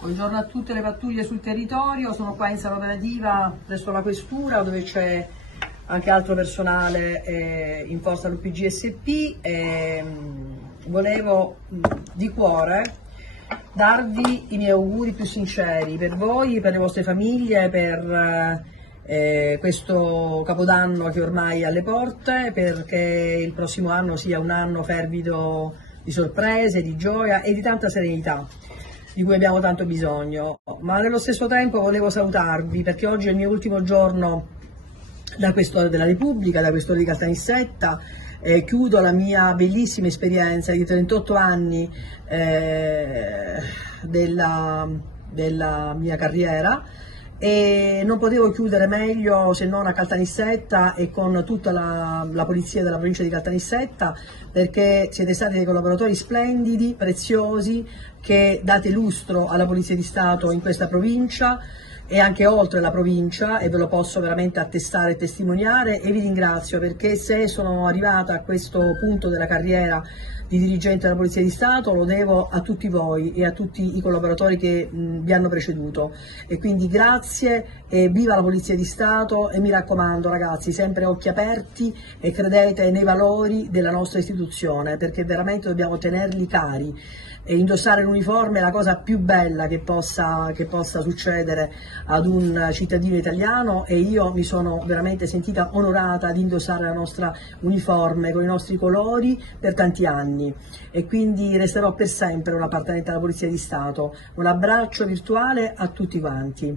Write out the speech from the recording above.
Buongiorno a tutte le pattuglie sul territorio, sono qua in sala operativa presso la Questura dove c'è anche altro personale in forza all'UPGSP e volevo di cuore darvi i miei auguri più sinceri per voi, per le vostre famiglie, per questo Capodanno che ormai è alle porte, perché il prossimo anno sia un anno fervido di sorprese, di gioia e di tanta serenità di cui abbiamo tanto bisogno, ma nello stesso tempo volevo salutarvi perché oggi è il mio ultimo giorno da Questore della Repubblica, da Questore di Caltanissetta. Chiudo la mia bellissima esperienza di 38 anni della mia carriera e non potevo chiudere meglio se non a Caltanissetta e con tutta la polizia della provincia di Caltanissetta, perché siete stati dei collaboratori splendidi, preziosi, che date lustro alla Polizia di Stato in questa provincia e anche oltre la provincia, e ve lo posso veramente attestare e testimoniare, e vi ringrazio perché se sono arrivata a questo punto della carriera di dirigente della Polizia di Stato lo devo a tutti voi e a tutti i collaboratori che vi hanno preceduto, e quindi grazie e viva la Polizia di Stato. E mi raccomando ragazzi, sempre occhi aperti e credete nei valori della nostra istituzione, perché veramente dobbiamo tenerli cari. E indossare l'uniforme è la cosa più bella che possa succedere ad un cittadino italiano, e io mi sono veramente sentita onorata di indossare la nostra uniforme con i nostri colori per tanti anni, e quindi resterò per sempre una appartenente alla Polizia di Stato. Un abbraccio virtuale a tutti quanti.